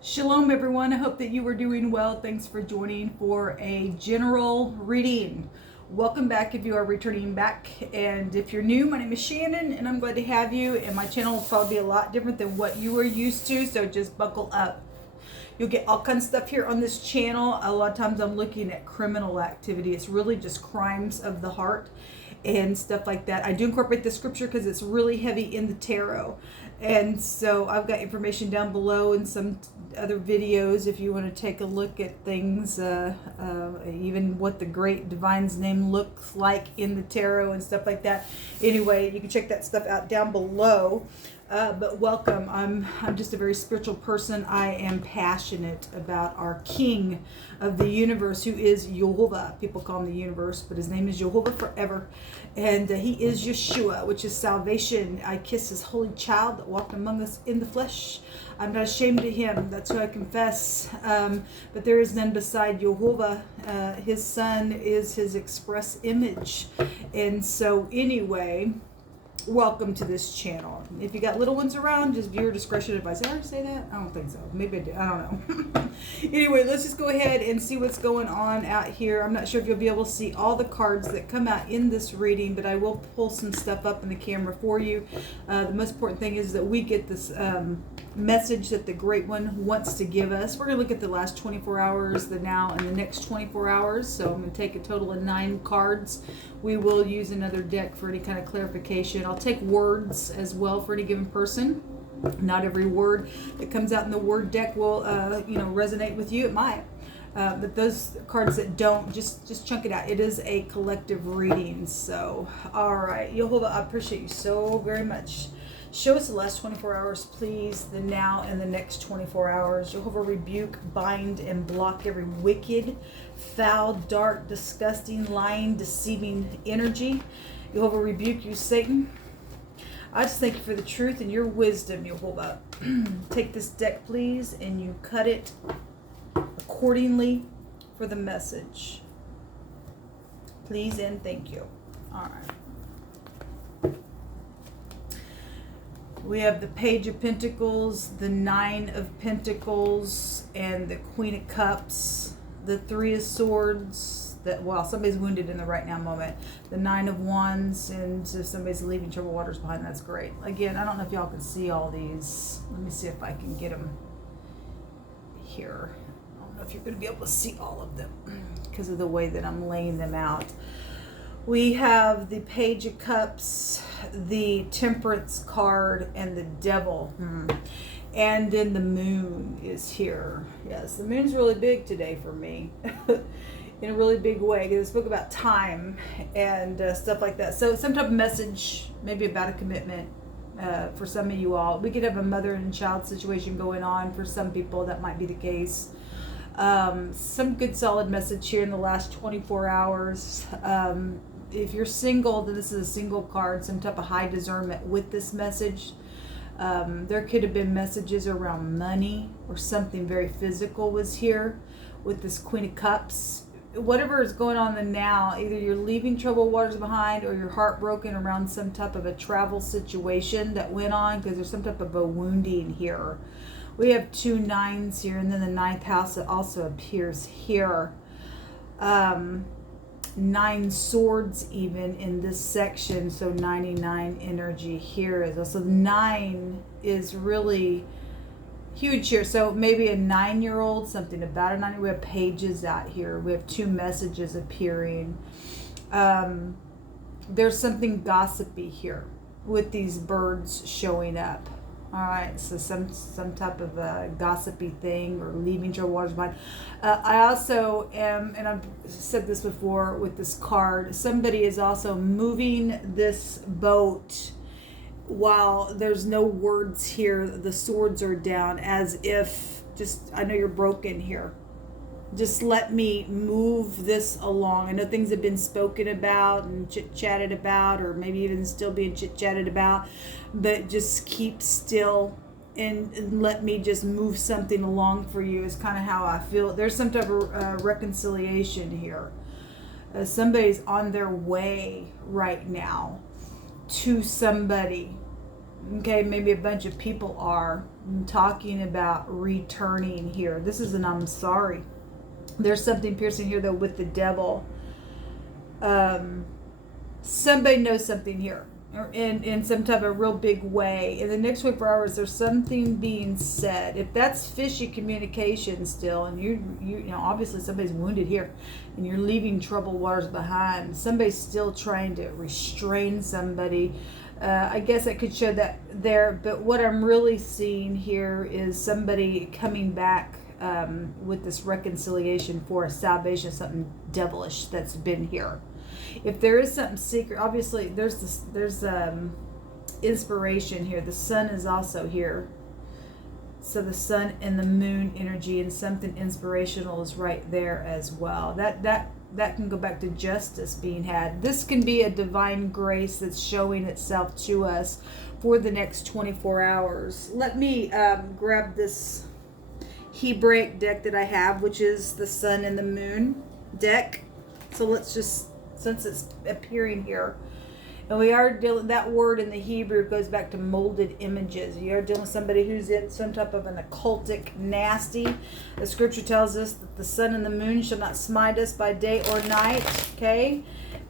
Shalom everyone, I hope that you are doing well. Thanks for joining for a general reading. Welcome back if you are returning back, and if you're new, my name is Shannon and I'm glad to have you, and my channel will probably be a lot different than what you are used to, so just buckle up. You'll get all kinds of stuff here on this channel. A lot of times I'm looking at criminal activity. It's really just crimes of the heart and stuff like that. I do incorporate the scripture because it's really heavy in the tarot. And so I've got information down below and some other videos if you want to take a look at things, even what the great divine's name looks like in the tarot and stuff like that. Anyway, you can check that stuff out down below. But welcome. I'm just a very spiritual person. I am passionate about our King of the universe, who is Jehovah. People call him the universe, but his name is Jehovah forever. And he is Yeshua, which is salvation. I kiss his holy child that walked among us in the flesh. I'm not ashamed of him. That's who I confess. But there is none beside Jehovah. His son is his express image. And so anyway, welcome to this channel. If you got little ones around, just viewer discretion advised. Did I already say that? I don't think so. Maybe I did. I don't know. Anyway, let's just go ahead and see what's going on out here. I'm not sure if you'll be able to see all the cards that come out in this reading, but I will pull some stuff up in the camera for you. The most important thing is that we get this message that the Great One wants to give us. We're going to look at the last 24 hours, the now, and the next 24 hours. So I'm going to take a total of 9 cards. We will use another deck for any kind of clarification. I'll take words as well for any given person. Not every word that comes out in the word deck will, resonate with you. It might. But those cards that don't, just chunk it out. It is a collective reading. So, all right. Jehovah, I appreciate you so very much. Show us the last 24 hours, please, the now and the next 24 hours. Jehovah, rebuke, bind, and block every wicked, foul, dark, disgusting, lying, deceiving energy. Jehovah, rebuke you, Satan. I just thank you for the truth and your wisdom, Jehovah. Take this deck, please, and you cut it accordingly for the message. Please and thank you. All right. We have the Page of Pentacles, the 9 of Pentacles, and the Queen of Cups, the 3 of Swords. Somebody's wounded in the right now moment. The 9 of Wands, and if somebody's leaving troubled waters behind, that's great. Again, I don't know if y'all can see all these. Let me see if I can get them here. I don't know if you're going to be able to see all of them because of the way that I'm laying them out. We have the Page of Cups, the Temperance card, and the Devil. And then the Moon is here. Yes, the Moon's really big today for me. In a really big way, because I spoke about time and stuff like that. So some type of message, maybe about a commitment for some of you all. We could have a mother and child situation going on. For some people, that might be the case. Some good solid message here in the last 24 hours. If you're single, then this is a single card, some type of high discernment with this message. There could have been messages around money or something very physical was here with this Queen of Cups. Whatever is going on in the now, either you're leaving troubled waters behind or you're heartbroken around some type of a travel situation that went on, because there's some type of a wounding here. We have 2 9s here, and then the 9th house that also appears here. 9 swords even in this section, so 99 energy here is also. 9 is really huge here. So maybe a 9-year-old, something about a 9-year-old. We have pages out here. We have 2 messages appearing. There's something gossipy here with these birds showing up. All right, so some type of a gossipy thing, or leaving troubled waters behind. I also am, and I've said this before with this card, somebody is also moving this boat while there's no words here. The swords are down, as if, just, I know you're broken here. Just let me move this along. I know things have been spoken about and chit-chatted about, or maybe even still being chit-chatted about, but just keep still and let me just move something along for you is kind of how I feel. There's some type of reconciliation here. Somebody's on their way right now to somebody. Okay, maybe a bunch of people are, I'm talking about returning here. This is an I'm sorry. There's something piercing here though with the devil. Somebody knows something here, or in some type of real big way. In the next 24 hours, there's something being said. If that's fishy communication still, and you know, obviously somebody's wounded here, and you're leaving troubled waters behind. Somebody's still trying to restrain somebody. I guess I could show that there, but what I'm really seeing here is somebody coming back with this reconciliation for a salvation, something devilish that's been here. If there is something secret, obviously there's inspiration here. The sun is also here. So the sun and the moon energy, and something inspirational is right there as well. That can go back to justice being had. This can be a divine grace that's showing itself to us for the next 24 hours. Let me grab this Hebraic deck that I have, which is the sun and the moon deck. So let's just, since it's appearing here, and we are dealing, that word in the Hebrew goes back to molded images. You are dealing with somebody who's in some type of an occultic nasty. The scripture tells us that the sun and the moon shall not smite us by day or night. Okay.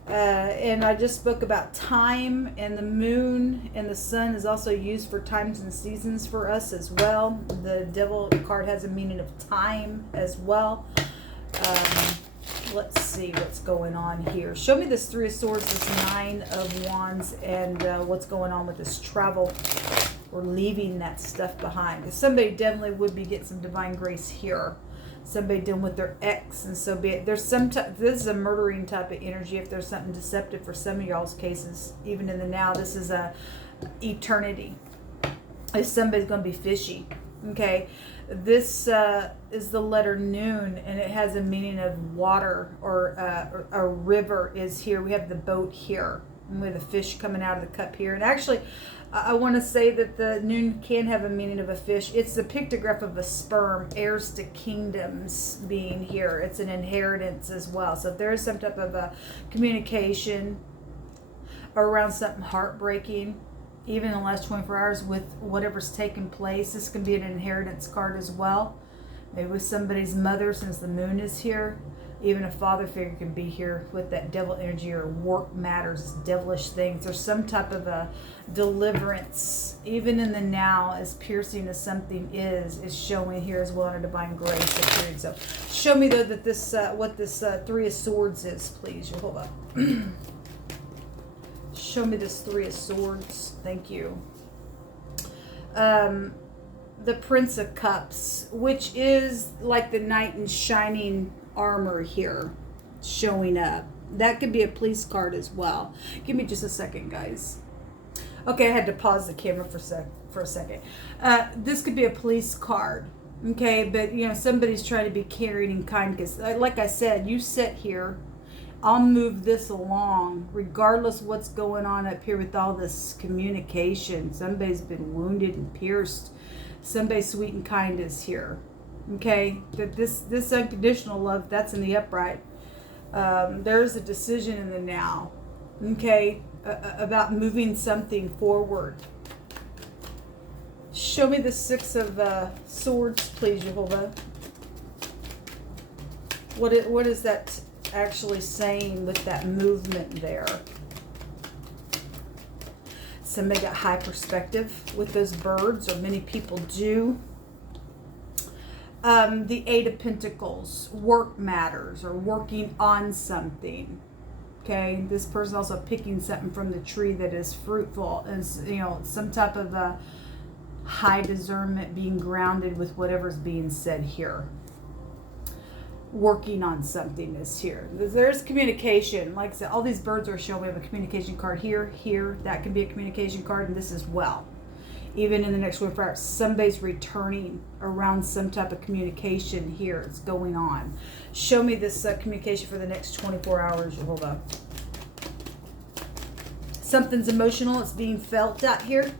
And I just spoke about time, and the moon and the sun is also used for times and seasons for us as well. The devil card has a meaning of time as well. Let's see what's going on here. Show me this Three of Swords, this Nine of Wands, and what's going on with this travel or leaving that stuff behind. Because somebody definitely would be getting some divine grace here. Somebody dealing with their ex, and so be it. There's some this is a murdering type of energy. If there's something deceptive for some of y'all's cases, even in the now, this is a eternity. If somebody's going to be fishy, okay. This is the letter Noon, and it has a meaning of water, or a river is here. We have the boat here, and we have the fish coming out of the cup here. And actually, I want to say that the Noon can have a meaning of a fish. It's the pictograph of a sperm, heirs to kingdoms being here. It's an inheritance as well. So if there is some type of a communication around something heartbreaking, even in the last 24 hours with whatever's taken place, this can be an inheritance card as well. Maybe with somebody's mother, since the moon is here. Even a father figure can be here with that devil energy, or work matters, devilish things. There's some type of a deliverance, even in the now, as piercing as something is showing here as well in a divine grace appearing. So show me though that this, what this Three of Swords is, please. Hold up. Show me this Three of Swords. Thank you. The Prince of Cups, which is like the knight in shining armor here, showing up. That could be a police card as well. Give me just a second, guys. Okay, I had to pause the camera for a second. This could be a police card. Okay, but you know, somebody's trying to be caring and kind, because like I said, you sit here, I'll move this along regardless of what's going on up here with all this communication. Somebody's been wounded and pierced. Somebody sweet and kind is here. Okay, that this unconditional love, that's in the upright. There's a decision in the now. Okay, about moving something forward. Show me the Six of Swords, please, Jehovah. What is that actually saying with that movement there? Somebody got high perspective with those birds, or many people do. The Eight of Pentacles, work matters, or working on something. Okay, this person also picking something from the tree that is fruitful, and you know, some type of a high discernment, being grounded with whatever's being said here. Working on something is here. There's communication. Like I said, all these birds are showing. We have a communication card here, that can be a communication card, and this as well. Even in the next 24 hours, somebody's returning around some type of communication here. It's going on. Show me this communication for the next 24 hours. Hold up. Something's emotional. It's being felt out here.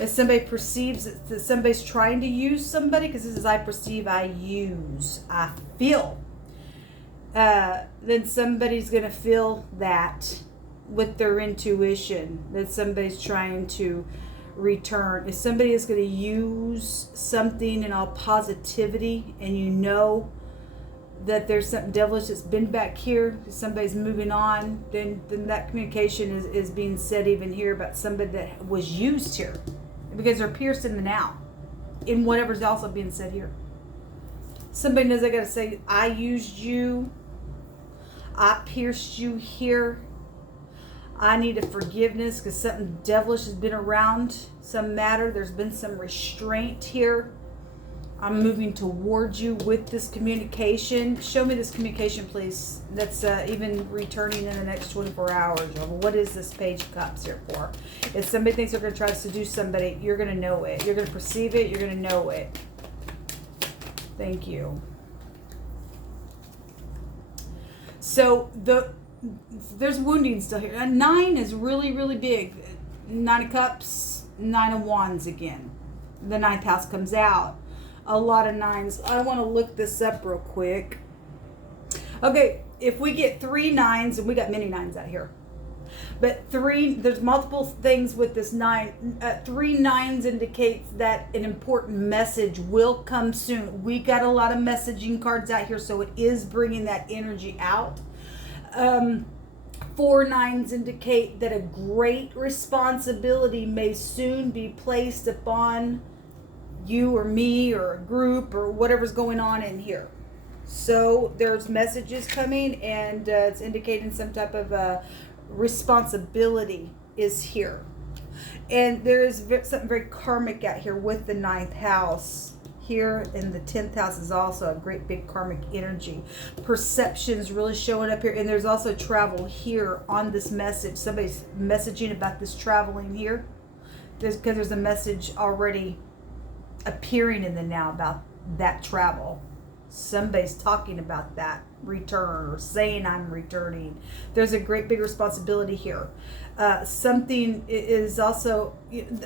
If somebody perceives that somebody's trying to use somebody, because this is I perceive, I use, I feel, then somebody's going to feel that with their intuition, that somebody's trying to return. If somebody is going to use something in all positivity, and you know that there's something devilish that's been back here, somebody's moving on, then that communication is being said even here about somebody that was used here, because they're pierced in the now, in whatever's also being said here. Somebody knows I got to say, I used you, I pierced you here, I need a forgiveness because something devilish has been around some matter. There's been some restraint here. I'm moving towards you with this communication. Show me this communication, please. That's even returning in the next 24 hours. What is this Page of Cups here for? If somebody thinks they're going to try to seduce somebody, you're going to know it. You're going to perceive it. You're going to know it. Thank you. So there's wounding still here. And 9 is really, really big. 9 of Cups, 9 of Wands again. The 9th house comes out. A lot of 9s. I want to look this up real quick. Okay, if we get 3 9s, and we got many 9s out here, but 3, there's multiple things with this 9. 3 9s indicates that an important message will come soon. We got a lot of messaging cards out here, so it is bringing that energy out. 4 9s indicate that a great responsibility may soon be placed upon you or me or a group or whatever's going on in here. So there's messages coming, and it's indicating some type of responsibility is here. And there is something very karmic out here with the 9th house here, and the 10th house is also a great big karmic energy. Perception's really showing up here, and there's also travel here on this message. Somebody's messaging about this traveling here. Because there's a message already appearing in the now about that travel. Somebody's talking about that return or saying I'm returning. There's a great big responsibility here. Something is also,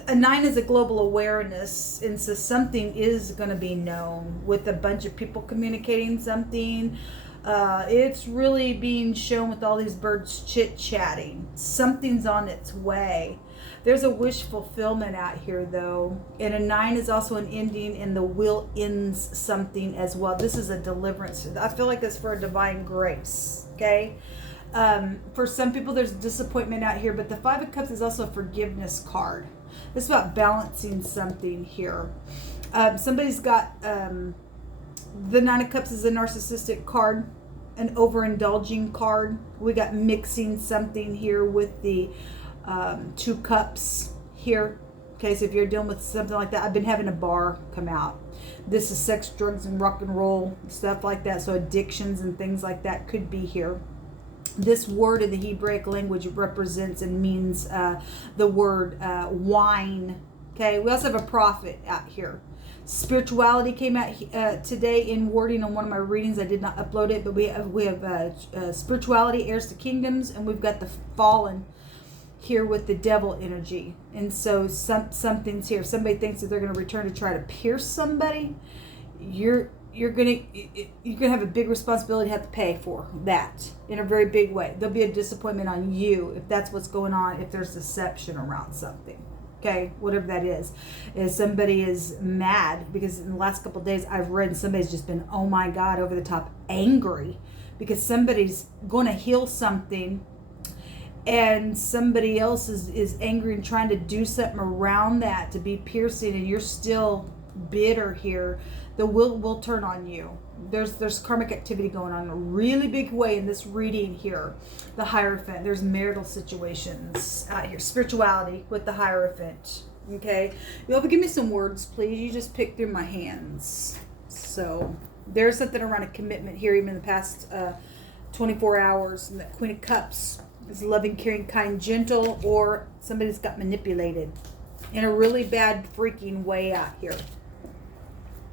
a 9 is a global awareness, and so something is going to be known with a bunch of people communicating something. It's really being shown with all these birds chit-chatting. Something's on its way. There's a wish fulfillment out here, though. And a 9 is also an ending, and the will ends something as well. This is a deliverance. I feel like it's for a divine grace, okay? For some people, there's disappointment out here, but the 5 of Cups is also a forgiveness card. It's about balancing something here. Somebody's got, the 9 of Cups is a narcissistic card, an overindulging card. We got mixing something here with the 2 cups here. Okay, so if you're dealing with something like that, I've been having a bar come out. This is sex, drugs, and rock and roll, stuff like that. So addictions and things like that could be here. This word in the Hebraic language represents and means the word wine. Okay, we also have a prophet out here. Spirituality came out today in wording on one of my readings. I did not upload it, but we have spirituality, heirs to kingdoms, and we've got the fallen here with the devil energy. And so something's here. If somebody thinks that they're going to return to try to pierce somebody, you're gonna have a big responsibility to have to pay for that in a very big way. There'll be a disappointment on you if that's what's going on, if there's deception around something. Okay, whatever that is somebody is mad because in the last couple of days I've read somebody's just been, oh my God, over the top angry because somebody's going to heal something and somebody else is angry and trying to do something around that to be piercing, and you're still bitter here. The will turn on you. There's karmic activity going on in a really big way in this reading here. The Hierophant. There's marital situations out here. Spirituality with the Hierophant. Okay. You'll give me some words, please. You just pick through my hands. So there's something around a commitment here, even in the past 24 hours. And that Queen of Cups is loving, caring, kind, gentle, or somebody's got manipulated in a really bad freaking way out here.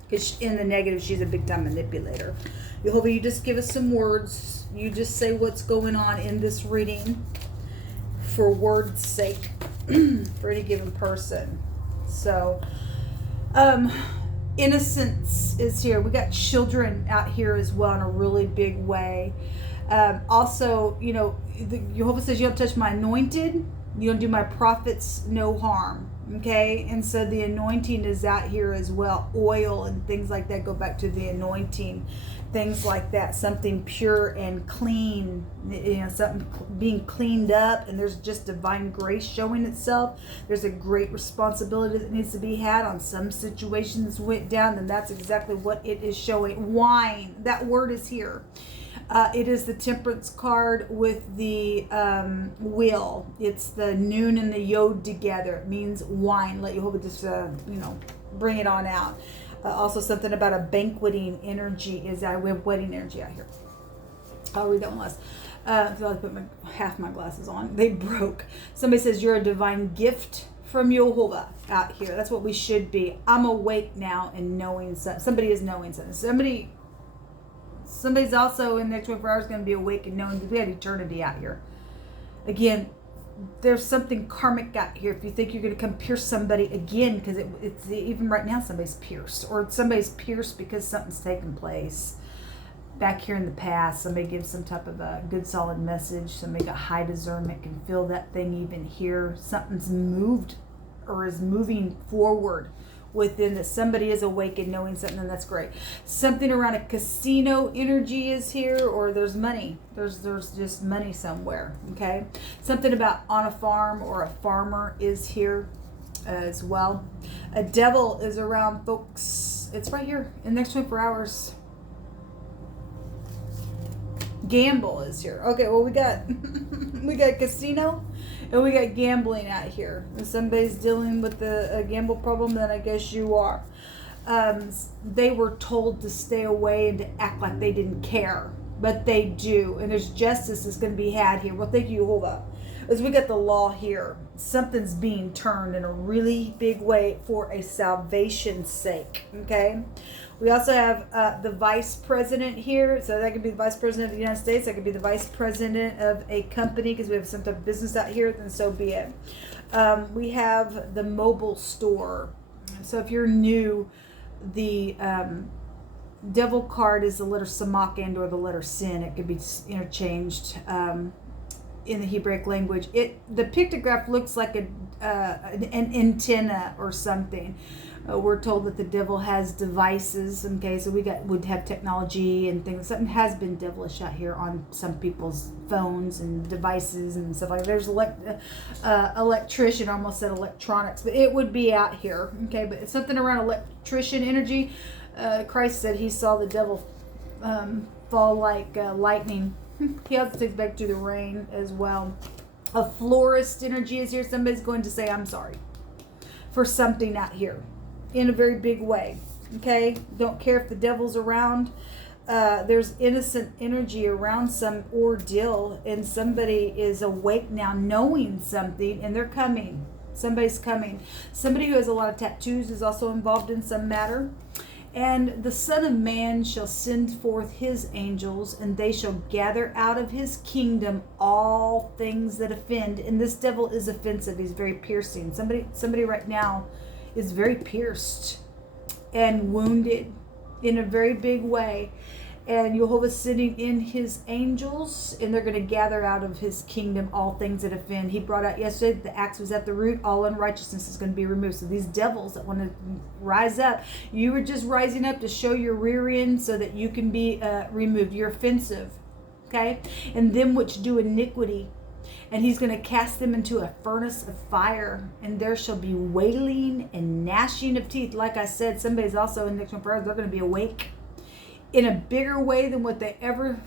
Because in the negative, she's a big time manipulator. Jehovah, you just give us some words. You just say what's going on in this reading for word's sake for any given person. So, innocence is here. We got children out here as well in a really big way. Also, Jehovah says you don't touch my anointed. You don't do my prophets no harm. Okay, and so the anointing is out here as well. Oil and things like that go back to the anointing, things like that. Something pure and clean, you know, something being cleaned up, and there's just divine grace showing itself. There's a great responsibility that needs to be had on some situations went down, and that's exactly what it is showing. Wine, that word is here. It is the Temperance card with the wheel. It's the noon and the yod together. It means wine. Let Jehovah just, you know, bring it on out. Also something about a banqueting energy is that we have wedding energy out here. I'll read that one last. So I put half my glasses on. They broke. Somebody says you're a divine gift from Jehovah out here. That's what we should be. I'm awake now and knowing something. Somebody is knowing something. Somebody's also in the next 24 hours going to be awake and knowing that we have eternity out here. Again, there's something karmic out here. If you think you're going to come pierce somebody again, because it's even right now somebody's pierced, or somebody's pierced because something's taken place back here in the past. Somebody gives some type of a good solid message. Somebody got high discernment, can feel that thing even here. Something's moved or is moving forward within that. Somebody is awake and knowing something, and that's great. Something around a casino energy is here, or there's money. There's just money somewhere. Okay, something about on a farm or a farmer is here as well. A devil is around folks. It's right here in the next 24 hours. Gamble is here. Okay, well we got casino and we got gambling out here. If somebody's dealing with a gamble problem, then I guess you are. They were told to stay away and to act like they didn't care, but they do, and there's justice that's going to be had here. Well, thank you, Jehovah. As we got the law here, something's being turned in a really big way for a salvation's sake. Okay. We also have the vice president here. So that could be the vice president of the United States. That could be the vice president of a company, because we have some type of business out here, then so be it. We have the mobile store. So if you're new, the devil card is the letter Samak and or the letter Sin. It could be interchanged in the Hebraic language. The pictograph looks like an antenna or something. We're told that the devil has devices. Okay, so would have technology and things. Something has been devilish out here on some people's phones and devices and stuff like that. There's electrician, almost said electronics, but it would be out here. Okay, but it's something around electrician energy. Christ said he saw the devil fall like lightning. He also takes back to the rain as well. A florist energy is here. Somebody's going to say, I'm sorry for something out here in a very big way. Okay? Don't care if the devil's around. There's innocent energy around some ordeal, and somebody is awake now knowing something, and they're coming. Somebody's coming. Somebody who has a lot of tattoos is also involved in some matter. And the Son of Man shall send forth his angels, and they shall gather out of his kingdom all things that offend. And this devil is offensive. He's very piercing. Somebody right now is very pierced and wounded in a very big way. And Jehovah's sending in his angels, and they're going to gather out of his kingdom all things that offend. He brought out yesterday that the axe was at the root. All unrighteousness is going to be removed. So these devils that want to rise up, you were just rising up to show your rear end so that you can be removed. You're offensive. Okay? And them which do iniquity, and he's going to cast them into a furnace of fire, and there shall be wailing and gnashing of teeth. Like I said, somebody's also in the next 24 hours, they're going to be awake in a bigger way than what they ever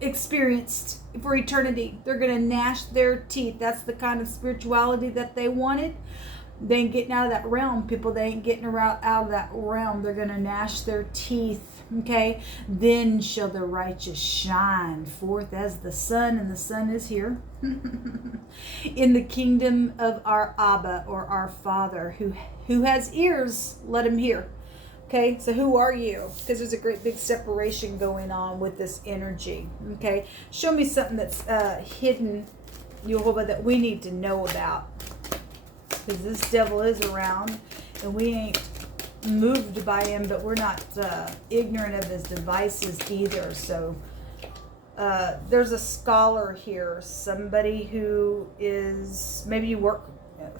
experienced for eternity. They're going to gnash their teeth. That's the kind of spirituality that they wanted. They ain't getting out of that realm, people. They ain't getting out of that realm. They're going to gnash their teeth. Okay? Then shall the righteous shine forth as the sun, and the sun is here. In the kingdom of our Abba, or our Father, who has ears, let him hear. Okay, so who are you? Because there's a great big separation going on with this energy. Okay, show me something that's hidden, Jehovah, that we need to know about. Because this devil is around, and we ain't moved by him, but we're not ignorant of his devices either. So there's a scholar here, somebody who is, maybe you work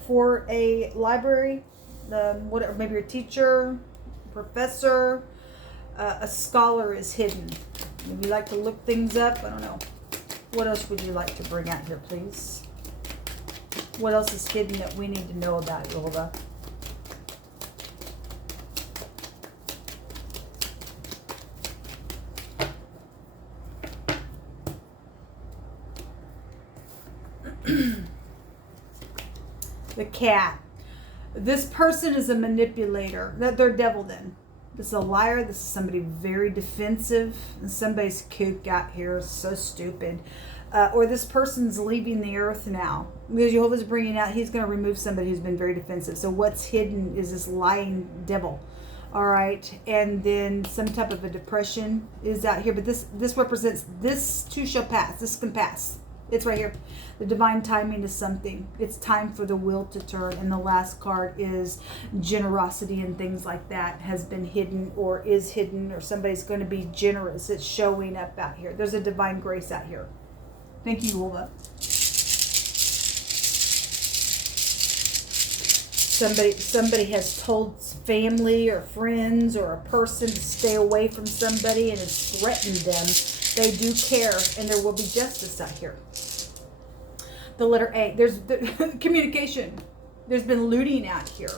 for a library, whatever, maybe your teacher, professor, a scholar is hidden. Maybe you like to look things up. I don't know. What else would you like to bring out here, please? What else is hidden that we need to know about, Jehovah? The cat. This person is a manipulator. They're devil then. This is a liar. This is somebody very defensive. And somebody's kook out here. So stupid. Or this person's leaving the earth now. Because Jehovah's bringing out, he's going to remove somebody who's been very defensive. So what's hidden is this lying devil. All right. And then some type of a depression is out here. But this represents, this too shall pass. This can pass. It's right here. The divine timing is something. It's time for the wheel to turn. And the last card is generosity and things like that has been hidden or is hidden, or somebody's going to be generous. It's showing up out here. There's a divine grace out here. Thank you, Ulva. Somebody has told family or friends or a person to stay away from somebody and has threatened them. They do care, and there will be justice out here. The letter A. There's communication. There's been looting out here.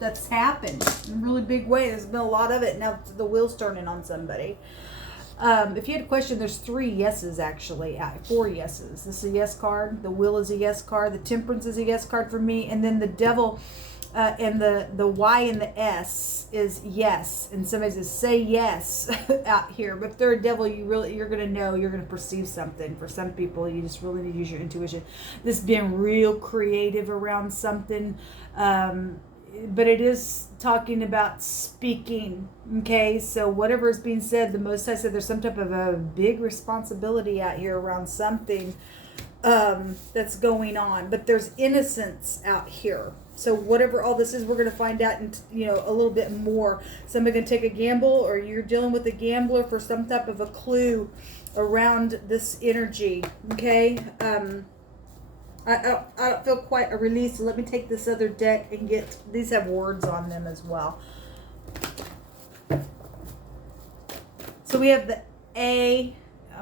That's happened in a really big way. There's been a lot of it. Now the wheel's turning on somebody. If you had a question, there's 3 yeses actually. 4 yeses. This is a yes card. The wheel is a yes card. The temperance is a yes card for me. And then the devil and the Y and the S is yes. And somebody says, say yes out here. But if they're a devil, you're going to know, you're going to perceive something. For some people, you just really need to use your intuition. This being real creative around something. But it is talking about speaking. Okay, so whatever is being said, the Most High said there's some type of a big responsibility out here around something that's going on. But there's innocence out here. So whatever all this is, we're going to find out, a little bit more. Somebody going to take a gamble, or you're dealing with a gambler for some type of a clue around this energy. Okay. I don't feel quite a release, so let me take this other deck and get, these have words on them as well. So we have the A,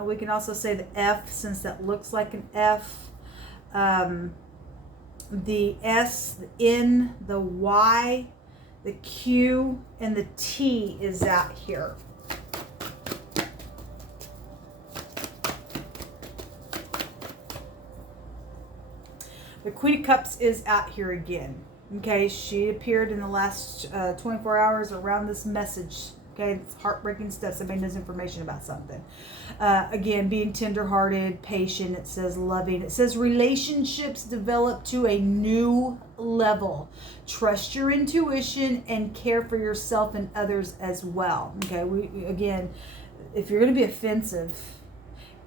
we can also say the F, since that looks like an F. The S, the N, the Y, the Q, and the T is out here. The Queen of Cups is out here again. Okay, she appeared in the last 24 hours around this message. Okay, it's heartbreaking stuff. Somebody knows information about something. Again, being tenderhearted, patient. It says loving. It says relationships develop to a new level. Trust your intuition and care for yourself and others as well. Okay, again, if you're going to be offensive,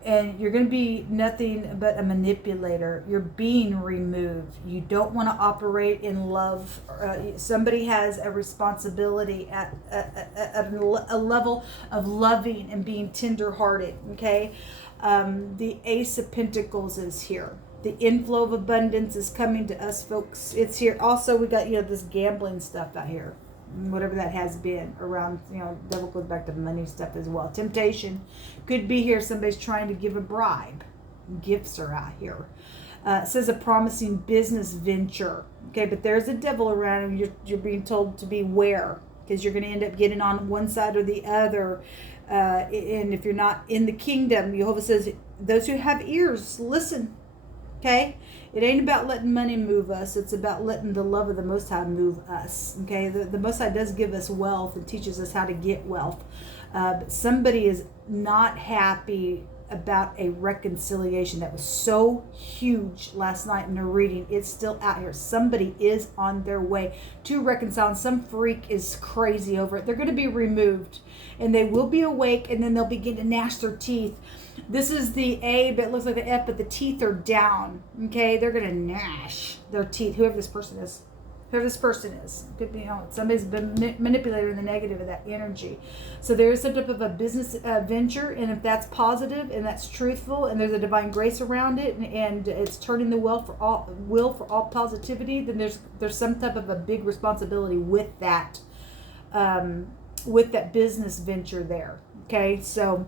and you're going to be nothing but a manipulator, you're being removed. You don't want to operate in love. Somebody has a responsibility at a level of loving and being tender-hearted, okay? The Ace of Pentacles is here. The inflow of abundance is coming to us, folks. It's here. Also, we got, this gambling stuff out here. Whatever that has been around, devil goes back to money stuff as well. Temptation could be here. Somebody's trying to give a bribe. Gifts are out here. It says a promising business venture. Okay, but there's a devil around, and you're being told to beware, because you're going to end up getting on one side or the other. And if you're not in the kingdom, Jehovah says, those who have ears, listen. Okay, it ain't about letting money move us. It's about letting the love of the Most High move us. Okay, the Most High does give us wealth and teaches us how to get wealth. But somebody is not happy about a reconciliation that was so huge last night in the reading. It's still out here. Somebody is on their way to reconcile. Some freak is crazy over it. They're going to be removed, and they will be awake, and then they'll begin to gnash their teeth. This is the A, but it looks like the F, but the teeth are down. Okay, they're going to gnash their teeth, whoever this person is. whoever this person is. Could be, somebody's been manipulated in the negative of that energy. So there is some type of a business venture, and if that's positive and that's truthful, and there's a divine grace around it, and it's turning the wheel for all positivity, then there's some type of a big responsibility with that business venture there. Okay, so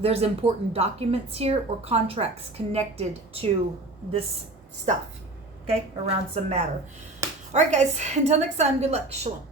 there's important documents here or contracts connected to this stuff, okay, around some matter. All right, guys, until next time, good luck. Shalom.